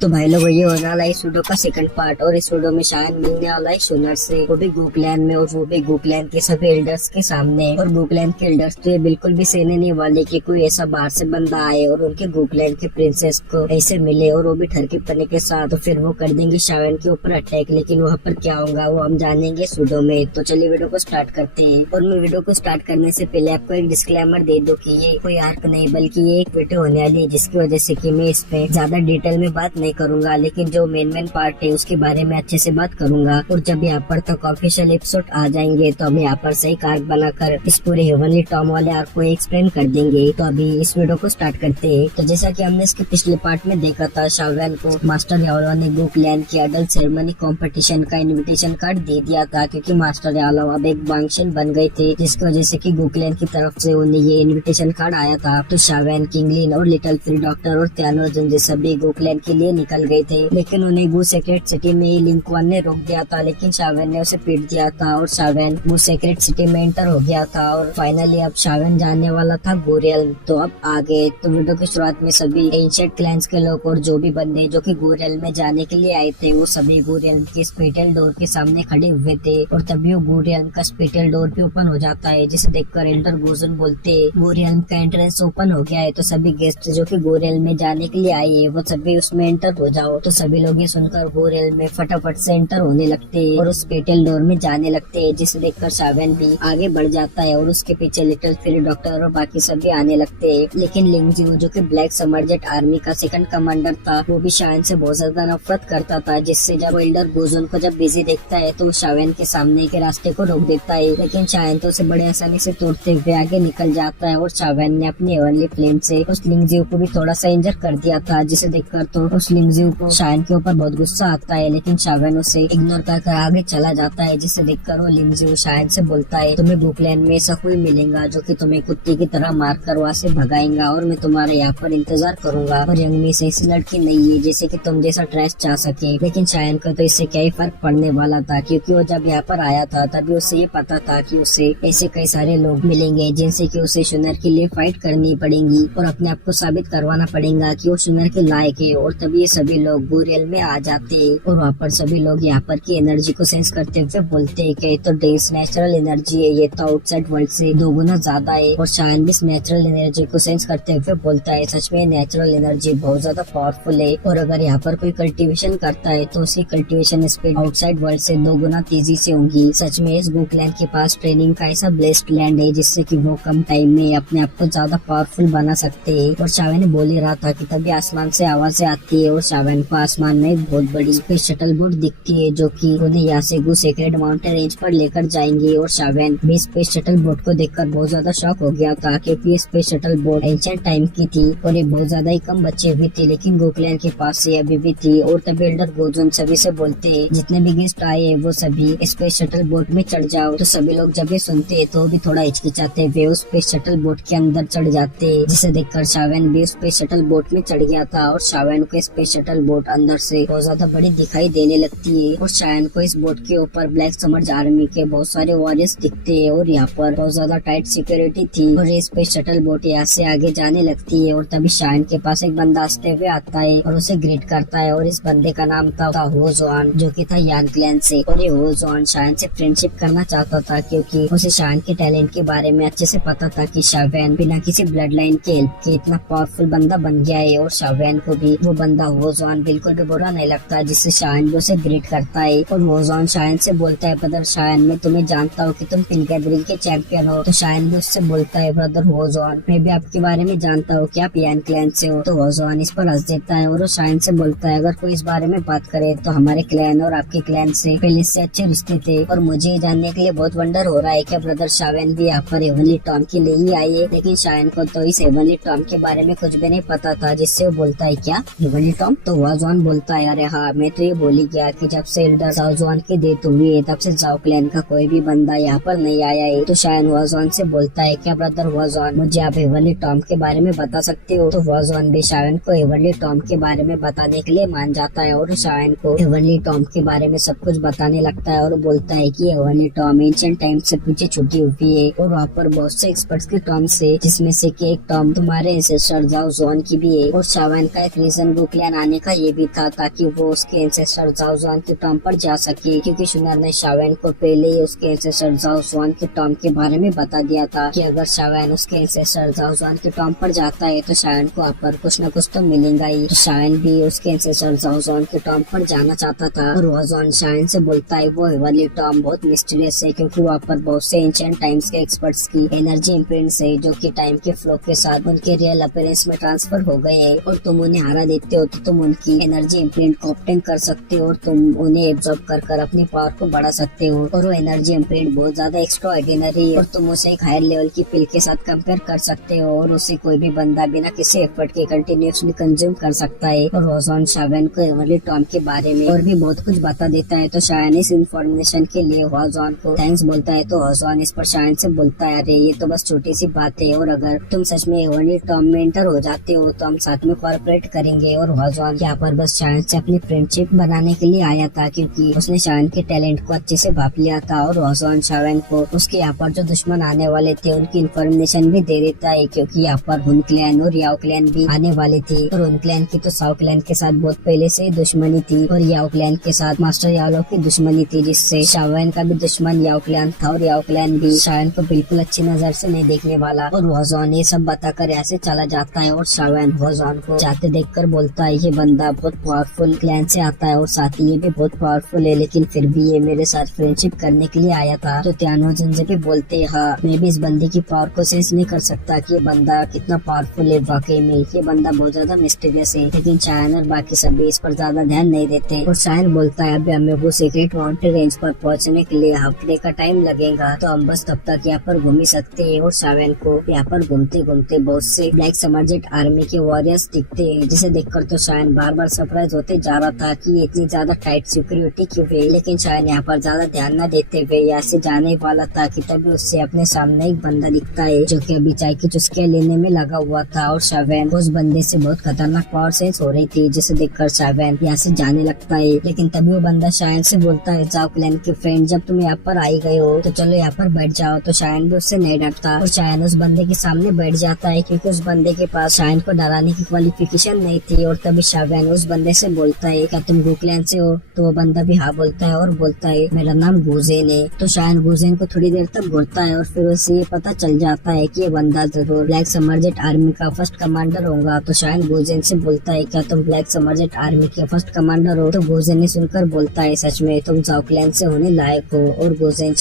तो भाई लोग ये होने वाला है इस वीडियो का सेकंड पार्ट। और इस वीडियो में शायद मिलने वाला है सुनर से, वो भी गूकलैंड में, और वो भी गूकलैंड के सभी एल्डर्स के सामने। और गूकलैंड के एल्डर्स तो ये बिल्कुल भी सहने नहीं वाले कि कोई ऐसा बाहर से बंदा आए और उनके गूकलैंड के प्रिंसेस को ऐसे मिले, और वो भी ठरकी पने के साथ। तो फिर वो कर देंगे शावन के ऊपर अटैक, लेकिन वहाँ पर क्या होगा वो हम जानेंगे इस वीडियो में। तो चलिए वीडियो को स्टार्ट करते हैं। और मैं वीडियो को स्टार्ट करने से पहले आपको एक डिस्क्लेमर दे दूं कि ये कोई आर्क नहीं बल्कि ये एक वीडियो होने वाली है, जिसकी वजह से कि मैं इस पे ज्यादा डिटेल में बात नहीं करूंगा, लेकिन जो मेन पार्ट है उसके बारे में अच्छे से बात करूंगा। और जब यहाँ पर तक ऑफिशियल एपिसोड आ जाएंगे तो हम यहाँ पर सही आर्क बनाकर इस पूरे हेवनली टॉम वाले आर्क को एक्सप्लेन कर देंगे। तो अभी इस वीडियो को स्टार्ट करते हैं। तो जैसा कि हमने इसके पिछले पार्ट में देखा था, शावन को मास्टर यावला ने गूकलैंड की अडल्ट सेरेमनी कॉम्पिटिशन का इन्विटेशन कार्ड दे दिया था, क्योंकि मास्टर यावला अब एक बांगशन बन गए थे, जिसकी वजह से कि गूकलैंड की तरफ से उन्हें ये इन्विटेशन कार्ड आया था। तो शावन, किंगलिन और लिटिल फ्री डॉक्टर और त्यानोजन जैसे सभी गूकलैंड के लिए निकल गए थे, लेकिन उन्हें गू सेक्रेट सिटी में लिंकवान ने रोक दिया था। लेकिन शावन ने उसे पीट दिया था और शावन गू सेक्रेट सिटी में एंटर हो गया था। और फाइनली अब शावन जाने वाला था गू रियल्म। तो अब आगे तो वीडियो की शुरुआत में सभी एंशिएंट क्लैंस के लोग और जो भी बंदे जो कि गू रियल्म में जाने के लिए आए थे, वो सभी गू रियल्म के स्पिटल डोर के सामने खड़े हुए थे। और तभी वो गू रियल्म का स्पिटल डोर भी ओपन हो जाता है, जिसे देखकर एल्डर गोजन बोलते गू रियल्म का एंट्रेंस ओपन हो गया है। तो सभी गेस्ट जो कि गू रियल्म में जाने के लिए आए हैं वो सभी उसमें एंटर हो जाओ। तो सभी लोग ये सुनकर गू रियल्म में फटाफट से एंटर होने लगते हैं और उस स्पिटल डोर में जाने लगते हैं, जिसे देखकर शावन भी आगे बढ़ जाता है और उसके पीछे लिटिल फ्री डॉक्टर और बाकी सभी आने लगते हैं। लेकिन लिंगजियो जो कि ब्लैक समरजेट आर्मी का सेकंड कमांडर था, वो भी शावन से बहुत ज्यादा नफरत करता था, जिससे जब एल्डर गोजन को जब बिजी देखता है तो शावन के सामने के रास्ते को रोक देता है। लेकिन शावन तो उसे बड़े आसानी से तोड़ते हुए आगे निकल जाता है। और शावन ने अपनी हेवनली फ्लेम से उस लिंगजियो को भी थोड़ा सा इंजर कर दिया था, जिसे देखकर तो उस लिंगजियो को शावन के ऊपर बहुत गुस्सा आता है। लेकिन शावन उसे इग्नोर कर आगे चला जाता है, जिसे देखकर वो लिंगजियो शावन से बोलता है, तुम्हें गूकलैंड में ऐसा कोई मिलेगा जो कि तुम्हें कुत्ते की तरह मारकर वहाँ से भगाएगा, और मैं तुम्हारे यहाँ पर इंतजार करूंगा। और यंगमी से ऐसी लड़की नहीं है जैसे कि तुम जैसा ट्रेस चाह सके। लेकिन शायन को तो इससे क्या ही फर्क पड़ने वाला था, क्योंकि वो जब यहाँ पर आया था तभी उसे ये पता था कि उसे ऐसे कई सारे लोग मिलेंगे जिनसे कि उसे सुनर के लिए फाइट करनी पड़ेगी और अपने आप को साबित करवाना पड़ेगा कि वो सुनर के लायक है। और तभी ये सभी लोग गू रियल में आ जाते हैं और वहाँ पर सभी लोग यहाँ पर की एनर्जी को सेंस करते हुए बोलते हैं कि तो डेंस नेचुरल एनर्जी है, ये तो आउटसाइड वर्ल्ड से 2 गुना ज्यादा है। और शायन भी इस नेचुरल एनर्जी को सेंस करते हुए बोलता है, सच में नेचुरल एनर्जी बहुत ज्यादा पावरफुल है, और अगर यहाँ पर कोई कल्टीवेशन करता है तो उसकी कल्टीवेशन स्पीड आउटसाइड वर्ल्ड से 2 गुना तेजी से होगी। सच में इस गूकलैंड के पास ट्रेनिंग का ऐसा ब्लेस्ड लैंड है, जिससे कि वो कम टाइम में अपने आप को ज्यादा पावरफुल बना सकते हैं। और शावन बोल ही रहा था कि तभी आसमान से आवाजें आती है और शावन को आसमान में एक बहुत बड़ी स्पेस शटल बोट दिखती है, जो कि उन्हें यहाँ से गू सेक्रेट माउंटेन रेंज पर लेकर जाएंगे। और शावन भी स्पेस शटल बोट को देखकर बहुत ज्यादा शॉक हो गया था, क्योंकि ये space shuttle boat ancient time की थी और ये बहुत ज्यादा ही कम बच्चे हुए थे, लेकिन गूकलैंड के पास से अभी भी थी। और तभी एल्डर गोजन सभी से बोलते हैं, जितने भी गेस्ट आए हैं वो सभी स्पेस शटल बोट में चढ़ जाओ। तो सभी लोग जब ये सुनते हैं तो भी थोड़ा हिचकिचाते हुए उस स्पेस शटल बोट के अंदर चढ़ जाते हैं, जिसे देखकर शावन भी स्पेस शटल बोट में चढ़ गया था। और शावन को स्पेस शटल बोट अंदर से बहुत ज्यादा बड़ी दिखाई देने लगती है। और शावन को इस बोट के ऊपर ब्लैक समर्ज आर्मी के बहुत सारे वॉरियर्स दिखते हैं और यहाँ पर बहुत ज्यादा टाइट सिक्योरिटी थी। और ये स्पेस शटल बोट यहाँ से आगे जाने लगती है। और तभी शावन के पास एक बंदा हंसते हुए आता है और उसे ग्रीट करता है, और इस बंदे का नाम था हो जोआन, जो कि था यान क्लैन से। और ये हो जोआन शावन से फ्रेंडशिप करना चाहता था, क्योंकि उसे शावन के टैलेंट के बारे में अच्छे से पता था कि शावन बिना किसी ब्लड लाइन के हेल्प के इतना पावरफुल बंदा बन गया है। और शावन को भी वो बंदा हो जोआन बिल्कुल भी बुरा नहीं लगता, जिससे शावन भी उसे ग्रीट करता है। और हो जोआन शावन से बोलता है, ब्रदर शावन मैं तुम्हें जानता हूँ कि तुम पिन गैदरिंग के चैंपियन हो। तो शावन भी उससे बोलता है, ब्रदर हो जोआन मैं भी आपके बारे में जानता हूँ कि आप यान क्लैन से हो। तो हो जोआन इस पर हंस देता है और वो शावन से बोलता है, अगर कोई इस बारे में बात करे तो हमारे क्लैन और आपके क्लैन से पहले से अच्छे रिश्ते थे। और मुझे जानने के लिए बहुत वंडर हो रहा है कि ब्रदर शावन भी यहाँ पर हेवनली टॉम के लिए ही आए। लेकिन शावन को तो इस हेवनली टॉम के बारे में कुछ भी नहीं पता था, जिससे वो बोलता है, क्या हेवनली टॉम? तो वाजवान बोलता है, अरे हाँ मैं तो ये बोल ही गया कि जब से एल्डर जाओजवान की डेथ हुई है तब से जाओ क्लैन का कोई भी बंदा यहाँ पर नहीं आया है। तो शायन वाजवान से बोलता है, क्या ब्रदर वाजवान मुझे आप हेवनली टॉम के बारे में बता सकते हो? तो वाजवान भी शायन को हेवनली टॉम के बारे में बताने के लिए मान जाता है और शायन को हेवनली टॉम के बारे में सब कुछ बताने लगता है और बोलता है कि हेवनली टॉम एंशिएंट टाइम से पीछे छुट्टी हुई है और वहाँ पर बहुत से एक्सपर्ट्स के टॉम से, जिसमें से कि एक टॉम तुम्हारे एंसेस्टर जाओजवान की भी है। और शावन का एक रीजन गूकलैंड प्लान आने का ये भी था ताकि वो उसके एंसेस्टर जाओ जुआन के टॉम पर जा सके, क्योंकि सुनर ने शावेन को पहले ही उसके एंसेस्टर जाओ जुआन के टॉम के बारे में बता दिया था कि अगर शावेन उसके एंसेस्टर जाओ जुआन के टॉम पर जाता है तो शावेन को वहाँ पर कुछ न कुछ तो मिलेगा ही। तो शावेन भी उसके एंसेस्टर जाओ जुआन के टॉम पर जाना चाहता था और वॉजॉन शावेन से बोलता है वो वाली टॉम बहुत मिस्टीरियस है, क्योंकि वहाँ पर बहुत से एंशिएंट टाइम्स के एक्सपर्ट्स की एनर्जी इम्प्रिंट्स है जो कि टाइम के फ्लो के साथ उनके रियल अपीयरेंस में ट्रांसफर हो गए हैं, और तुम उन्हें हरा देते हो तो तुम उनकी एनर्जी इम्प्रिंट को ऑब्टेन कर सकते हो और तुम उन्हें एब्जॉर्ब कर अपनी पावर को बढ़ा सकते हो। और वो एनर्जी इम्प्रिंट बहुत ज्यादा एक्स्ट्रा ऑर्डिनरी है और तुम उसे एक हायर लेवल की पिल के साथ कंपेयर कर सकते हो और उसे कोई भी बंदा बिना किसी एफर्ट के कंटिन्यूसली कंज्यूम कर सकता है। और वॉजॉन शावेन को एवरली टॉम के बारे में और भी बहुत कुछ बता देता है। तो शावेन इस इन्फॉर्मेशन के लिए वॉजॉन को थैंक्स बोलता है। तो वॉजॉन इस पर शावेन से बोलता है अरे ये तो बस छोटी सी बात है, और अगर तुम सच में एवरली टॉम में एंटर हो जाते हो तो हम साथ में कोऑपरेट करेंगे। और वॉजॉन यहाँ पर बस शावेन से अपनी फ्रेंडशिप बनाने के लिए आया था, क्योंकि उसने शावेन के टैलेंट को अच्छे से भाप लिया था। और वॉजॉन शावेन को उसके यहाँ पर जो दुश्मन आने वाले थे उनकी इन्फॉर्मेशन भी दे देता है, क्योंकि यहाँ पर हुन क्लैन और याओ क्लैन भी आने वाले थे। और हुन क्लैन की तो साओ क्लैन के साथ बहुत पहले से दुश्मनी थी और याओ क्लैन के साथ मास्टर यालो की दुश्मनी थी, जिससे शावेन का भी दुश्मन याओ क्लैन था और याओ क्लैन भी शावेन को बिल्कुल अच्छी नजर से नहीं देखने वाला। और वॉजॉन ये सब बताकर ऐसे चला जाता है और शावेन वॉजॉन को जाते देखकर बोलता है ये बंदा बहुत पावरफुल क्लैन से आता है और साथ ही ये भी बहुत पावरफुल है, लेकिन फिर भी ये मेरे साथ फ्रेंडशिप करने के लिए आया था। तो त्यानो जिनसे भी बोलते हाँ मैं भी इस बंदे की पावर को सेंस नहीं कर सकता कि ये बंदा कितना पावरफुल है, वाकई में ये बंदा बहुत ज्यादा मिस्टीरियस है। लेकिन शायन और बाकी सभी इस पर ज्यादा ध्यान नहीं देते और शायन बोलता है अभी हमें वो सीक्रेट माउंटेन रेंज पर पहुंचने के लिए हफ्ते का टाइम लगेगा, तो हम बस तब तक यहाँ पर घूम ही सकते हैं। और शावेन को यहाँ पर घूमते घूमते बहुत से ब्लैक समरजेट आर्मी के वॉरियर्स दिखते हैं, जिसे देखकर तो शायन बार बार सरप्राइज होते जा रहा था कि ये इतनी ज्यादा टाइट सिक्योरिटी क्यों है। लेकिन शायन यहाँ पर ज्यादा ध्यान न देते हुए यहाँ से जाने वाला था कि तभी उससे अपने सामने एक बंदा दिखता है जो कि अभी चाय की चुस्कियां लेने में लगा हुआ था। और शावेन उस बंदे से बहुत खतरनाक पावर सेंस हो रही थी, जिसे देखकर शावेन यहाँ से जाने लगता है। लेकिन तभी वो बंदा शायन से बोलता है जाओ क्लैन के फ्रेंड जब तुम यहाँ पर आई गए हो तो चलो यहाँ पर बैठ जाओ। तो शायन भी उससे नहीं डरता और शायन उस बंदे के सामने बैठ जाता है, क्योंकि उस बंदे के पास शायन को डराने की क्वालिफिकेशन नहीं थी। और तभी शावेन उस बंदे से बोलता है क्या तुम गो क्लैन से हो? तो वो बंदा भी हाँ बोलता है और बोलता है मेरा नाम गुजेन है। तो शायन गुजेन को थोड़ी देर तक घूरता है और फिर उसे ये पता चल जाता है कि ये बंदा जरूर ब्लैक समरजेट आर्मी का फर्स्ट कमांडर होगा। तो शायन गुजेन से बोलता है क्या तुम ब्लैक समरजेट आर्मी के फर्स्ट कमांडर हो? तो गुजेन ने सुनकर बोलता है सच में तुम जाओ क्लैन से होने लायक हो। और गुजेन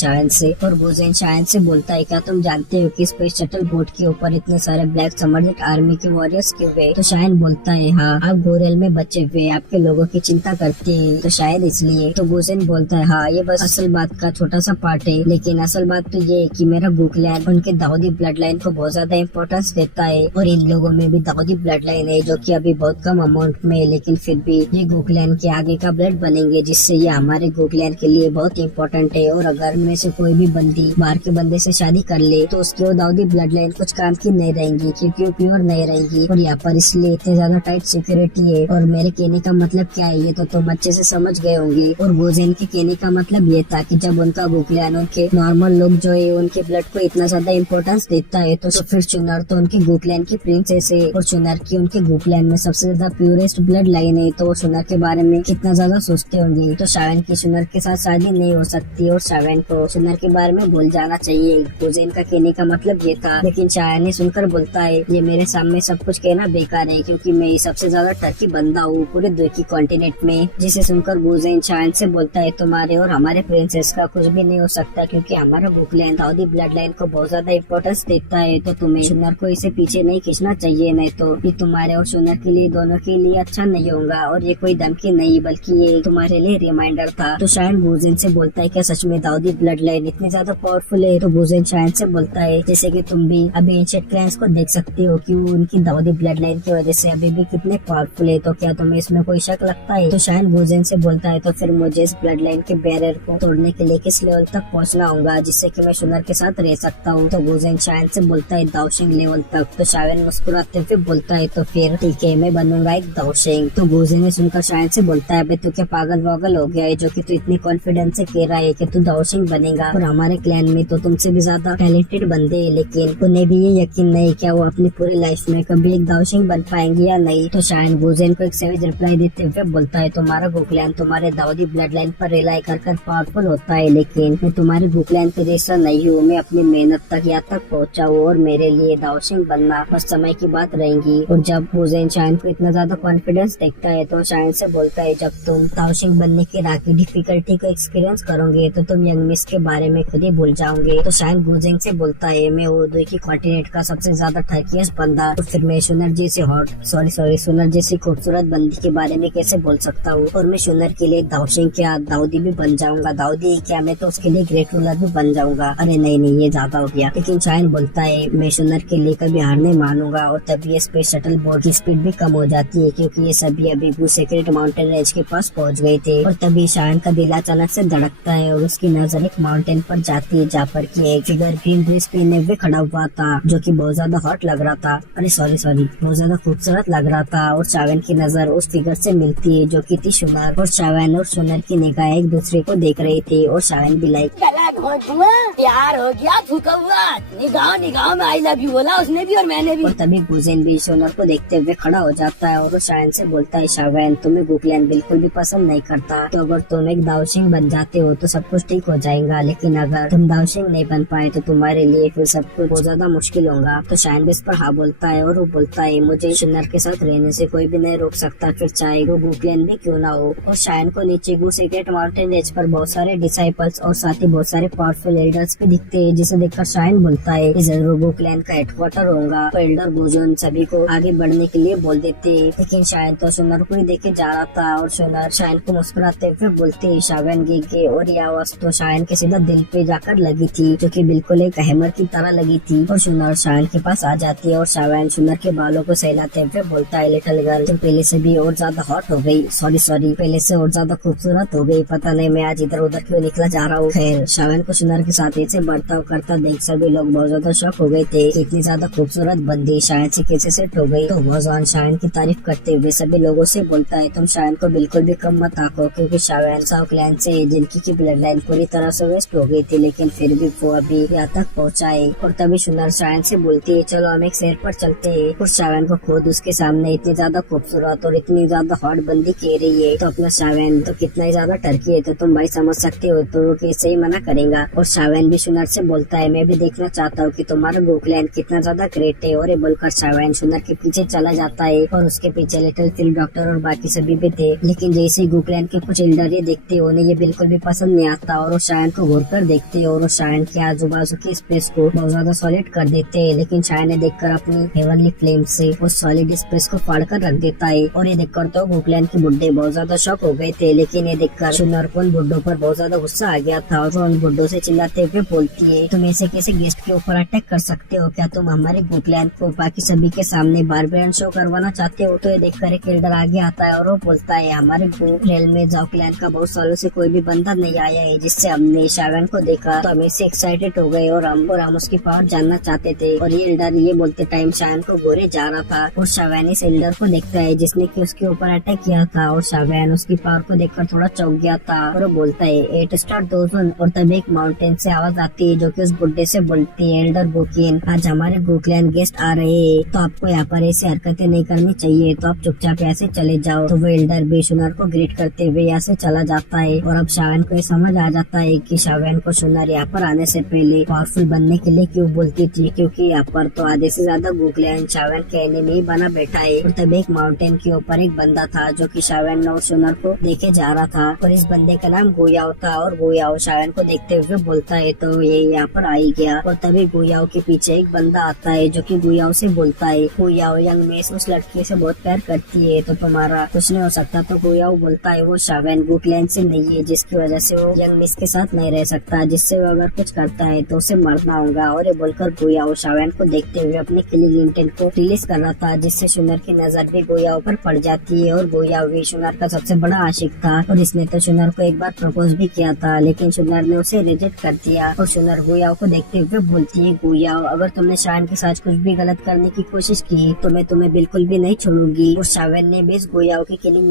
शायन से बोलता है क्या तुम जानते हो कि स्पेस शटल बोट के ऊपर इतने सारे ब्लैक समरजेट आर्मी के वॉरियर्स क्यों हुए? तो शायन बोलता है हाँ आप गोरेल में बचे हुए आपके लोगों की चिंता करते हैं तो शायद इसलिए। तो गुजेन बोलता है हाँ ये बस असल बात का छोटा सा पार्ट है, लेकिन असल बात तो ये है कि मेरा गो क्लैन उनके दाऊदी ब्लड लाइन को बहुत ज्यादा इम्पोर्टेंस देता है और इन लोगों में भी दाऊदी ब्लड लाइन है जो कि अभी बहुत कम अमाउंट में है, लेकिन फिर भी ये गो क्लैन के आगे का ब्लड बनेंगे, जिससे ये हमारे गो क्लैन के लिए बहुत इम्पोर्टेंट है। और अगर में से कोई भी बंदी बाहर के बंदे से शादी कर ले तो उसकी वो दाऊदी ब्लड लाइन कुछ काम की नहीं रहेंगी, क्योंकि वो प्योर नहीं रहेंगी। और यहाँ पर इसलिए इतने ज्यादा टाइट सिक्योरिटी है। और मेरे कहने का मतलब क्या है ये तो तुम अच्छे से समझ गए होंगे। और गोजेन के कहने का मतलब ये था कि जब उनका गो क्लैन उनके नॉर्मल लोग जो है उनके ब्लड को इतना ज्यादा इम्पोर्टेंस देता है तो फिर चुनर तो उनके गो क्लैन की प्रिंसेस है और चुनर की उनके गो क्लैन में सबसे ज्यादा प्योरेस्ट ब्लड लाइन है, तो वो चुनर के बारे में कितना ज्यादा सोचते होंगे। तो शावेन की चुनर के साथ शादी नहीं हो सकती और शावेन को चुनर के बारे में भूल जाना चाहिए। गोजेन का कहने का मतलब ये था, लेकिन शावेन ने सुनकर बोलता है ये मेरे सामने सब कुछ कहना बेकार है, क्योंकि मैं सबसे ज्यादा टर्की बंदा हूँ पूरे दुखी कॉन्टिनेंट में। जिसे सुनकर गोजेन शावेन से बोलता है तुम्हारे और हमारे प्रिंसेस का कुछ भी नहीं हो सकता, क्योंकि हमारा गो क्लैन दाऊदी ब्लड लाइन को बहुत ज्यादा इम्पोर्टेंस देता है, तो तुम्हें चुनर को इसे पीछे नहीं खींचना चाहिए, नहीं तो ये तुम्हारे और चुनर के लिए दोनों के लिए अच्छा नहीं होगा। और ये कोई धमकी नहीं बल्कि ये तुम्हारे लिए रिमाइंडर था। तो शायन गोजेन से बोलता है क्या सच में दाऊदी ब्लड लाइन इतनी ज्यादा पावरफुल है? तो गोजेन शायन से बोलता है जैसे कि तुम भी अभी एंशिएंट क्लैंस को देख सकते हो कि वो उनकी दाऊदी ब्लड लाइन की वजह से अभी भी कितने पावरफुल है, तो क्या तुम्हें इसमें कोई शक लगता है? तो शायन गोजेन से बोलता है तो फिर मुझे इस ब्लड लाइन के बैरियर को तोड़ने के लिए किस लेवल तक पहुंचना होगा जिससे कि मैं चुनर के साथ रह सकता हूँ? तो गोजेन शायन से बोलता है दाओशिंग लेवल तक। तो शायन मुस्कुराते हुए बोलता है तो फिर ठीक है मैं बनूंगा एक दाओशिंग। तो गोजेन ने सुनकर शायन से बोलता है तू क्या पागल वागल हो गया है जो कि तू इतनी कॉन्फिडेंस से कह रहा है कि तू दाओशिंग बनेगा? और हमारे क्लैन में तो तुमसे भी ज्यादा टैलेंटेड बंदे हैं, लेकिन उन्हें भी ये यकीन नहीं क्या वो अपनी पूरी लाइफ में कभी एक दाओशिंग बन पाएंगे या नहीं। तो शायन गोजेन को एक सेवेज रिप्लाई देते हुए बोलता है तुम्हारा गुकलैन तुम्हारे दाऊदी ब्लड लाइन पर रिलाई कर पावरफुल होता है, लेकिन मैं तुम्हारे गुकलैन के जैसा नहीं हूँ। मैं अपनी मेहनत तक यहाँ तक पहुँचा हूँ और मेरे लिए दाओशिंग बनना बस समय की बात रहेगी। और जब गोजेन शाइन को इतना ज्यादा कॉन्फिडेंस देखता है तो शाइन से बोलता है जब तुम दाओशिंग बनने की राह की डिफिकल्टी को एक्सपीरियंस करोगे तो तुम यंग मिस के बारे में खुद ही भूल जाओगे। तो शाइन गोजेन से बोलता है मैं ओदुई की कॉन्टिनेंट का सबसे ज्यादा ठरकियस बंदा तो फिर मैं सुनर जैसे सुनर जैसी खूबसूरत बंदी के बारे में कैसे बोल सकता हूँ। और मैं सुनर के लिए दाओशिंग क्या दाऊदी भी बन जाऊंगा, दाऊदी क्या मैं तो उसके लिए ग्रेट रूलर भी बन जाऊंगा। अरे नहीं ये ज्यादा हो गया। लेकिन शाइन बोलता है मैं सुनर के लिए कभी हार नहीं मानूंगा। और तभी ये स्पेस शटल बोट की स्पीड भी कम हो जाती है क्योंकि ये सभी अभी सीक्रेट माउंटेन रेंज के पास पहुंच गए थे। और तभी शाइन का दिल अचानक से धड़कता है और उसकी नजर एक माउंटेन पर जाती है जहाँ पर की एक फिगर ग्रीन ड्रेस पहने हुए खड़ा हुआ था जो कि बहुत ज्यादा हॉट लग रहा था। अरे सॉरी बहुत ज्यादा खूबसूरत लग रहा था। और शाइन की नजर उस फिगर से मिलती है जो कि थी सुनर। और शाइन और सुनर की निगाह एक दूसरे को देख रही थी और शाइन भी लाइक प्यार हो गया फूका हुआ निगाह में आई लव यू बोला उसने भी और मैंने भी। और तभी गोजेन भी सोनर को देखते हुए खड़ा हो जाता है और वो शाइन से बोलता है शावेन तुम्हें गुकलैन बिल्कुल भी पसंद नहीं करता, तो अगर तुम एक दाओशिंग बन जाते हो तो सब कुछ ठीक हो जाएगा, लेकिन अगर तुम दाओशिंग नहीं बन पाए तो तुम्हारे लिए फिर सब कुछ बहुत ज्यादा मुश्किल होगा। तो शाइन भी इस पर हाँ बोलता है और वो बोलता है मुझे सुनर के साथ रहने से कोई भी नहीं रोक सकता, फिर चाहे वो गुकलैन भी क्यों ना हो। और शाइन को नीचे सीक्रेट माउंटेन रेंज पर बहुत सारे डिसाइपल्स और साथ ही बहुत सारे पावरफुल एल्डर्स भी दिखते हैं, जिसे देखकर शाइन बोलता है कि जरूर गुकलैन का हेडक्वार्टर होगा। तो एल्डर गोजोन सभी को आगे बढ़ने के लिए बोल देते हैं, लेकिन शाइन तो सुनर को ही देखे जा रहा था और सुनर शाइन को मुस्कुराते हुए बोलते है शावेन गे। और यह आवाज तो शाइन के सीधा दिल पे जाकर लगी थी जो कि बिल्कुल एक हैमर की तरह लगी थी। और सुनर शाइन के पास आ जाती है और शावेन सुनर के बालों को सहलाते हुए बोलता है लिटिल गर्ल तुम पहले से भी और ज्यादा हॉट हो गई, सॉरी पहले से और ज्यादा खूबसूरत हो गई, पता नहीं मैं आज इधर उधर क्यों निकला जा रहा हूँ। खैर शावेन को सुनर के साथ ऐसे बर्ताव करता देख सभी लोग बहुत ज्यादा शॉक हो गए थे कि इतनी ज्यादा खूबसूरत बंदी शाइन से कैसे सेट हो गई। तो वजान शाइन की तारीफ करते हुए सभी लोगों से बोलता है तुम शाइन को बिल्कुल भी कम मत आंको क्योंकि शावेन साउ क्लैन से जिनकी की ब्लड लाइन पूरी तरह से वेस्ट हो गई थी, लेकिन फिर भी वो अभी यहाँ तक पहुँचाए। और तभी सुनर शाइन से बोलती है चलो हम एक शेर पर चलते हैं। और शावेन को खुद उसके सामने इतनी ज्यादा खूबसूरत और इतनी ज्यादा हॉट बंदी कह रही है तो अपना शावेन तो कितना ही ज्यादा टर्की है, तो तुम भाई समझ सकते हो तो वो कैसे ही मना करेगा। और शावेन भी सुनर से बोलता है मैं भी देखना चाहता हूँ कि तुम्हारा गुकलैन कितना ज्यादा ग्रेट है। और ये बोलकर शावेन सुनर के पीछे चला जाता है और उसके पीछे लिटिल फिल डॉक्टर और बाकी सभी भी थे, लेकिन जैसे गुकलैन के कुछ एल्डर ये देखते हैं उन्हें ये बिल्कुल भी पसंद नहीं आता और वो शाइन को घूर कर देखते हैं और वो शाइन के आजू बाजू की स्पेस को बहुत ज्यादा सॉलिड कर देते हैं। लेकिन शाइन ने देखकर अपनी हेवनली फ्लेम से उस सॉलिड स्पेस को फाड़ कर रख देता है। और ये देखकर तो गुकलैन के बुड्ढे बहुत ज्यादा शॉक हो गए थे, लेकिन ये देखकर सुनर को उन बुड्ढों पर बहुत ज्यादा गुस्सा आ गया था और वो उन बुड्ढों से चिल्लाते हुए बोलती है तुम ऐसे कैसे गेस्ट के ऊपर अटैक कर सकते हो, क्या तुम हमारे गुकलैन को बाकी सभी के सामने बारबेरियन शो करवाना चाहते हो। तो ये देखकर एक एल्डर आगे आता है और वो बोलता है हमारे गुकलैन में जाओक्लैन का बहुत सालों से कोई भी बंदा नहीं आया है, जिससे हमने शावेन को देखा तो हम इससे एक्साइटेड हो गए और हम उसकी पावर जानना चाहते थे। और ये एल्डर ये बोलते टाइम शावेन को गोरे जा रहा था और शावेन इस एल्डर को देखता है जिसने कि उसके ऊपर अटैक किया था और शावेन उसकी पावर को देखकर थोड़ा चौंक गया था और वो बोलता है 8 स्टार 2 और तभी एक माउंटेन से आवाज आती है जो कि उस बुड्ढे से बोलती है एल्डर गुकिन आज हमारे गुकलैन गेस्ट आ रहे हैं तो आपको यहाँ पर ऐसी हरकतें नहीं करनी चाहिए, तो आप चुपचाप यहाँ से चले जाओ। तो वो एल्डर भी सुनर को ग्रीट करते हुए यहाँ से चला जाता है। और अब शावेन को ये समझ आ जाता है कि शावेन को सुनर यहाँ पर आने से पहले पावरफुल बनने के लिए क्यों बोलती थी, क्योंकि यहाँ पर तो आधे से ज्यादा गुकलैन शावेन के एनिमी बना बैठा है। और तब एक माउंटेन के ऊपर एक बंदा था जो कि शावेन और सुनर को देखे जा रहा था और इस बंदे का नाम गुयाओ था। और गुयाओ शावेन को देखते हुए बोलता है तो ये यहाँ पर आ ही गया। और तभी गुयाओ के पीछे एक बंदा आता है जो कि गुयाओ से बोलता है गुयाओ यंग मिस उस लड़की से बहुत प्यार करती है तो तुम्हारा कुछ नहीं हो सकता। तो गुयाओ बोलता है वो शावेन गुकलैन से नहीं है जिसकी वजह से वो यंग मिस के साथ नहीं रह सकता, जिससे वो अगर कुछ करता है तो उसे मरना होगा। और ये बोलकर गुयाओ शावेन को देखते हुए अपने किलिंग इंटेंट को रिलीज कर रहा था, जिससे सुनर की नजर भी गुयाओ पर पड़ जाती है। और गुयाओ भी सुनर का सबसे बड़ा आशिक था और इसने तो सुनर को एक बार प्रपोज भी किया था, लेकिन सुनर ने उसे रिजेक्ट कर दिया। और सुनर गुयाओ को देखते हुए बोलती है गुयाओ अगर तुमने शावेन के साथ कुछ भी गलत करने की कोशिश की तो मैं तुम्हें बिल्कुल भी नहीं छोड़ूंगी। और शावेन ने भी गुयाओ की किलिंग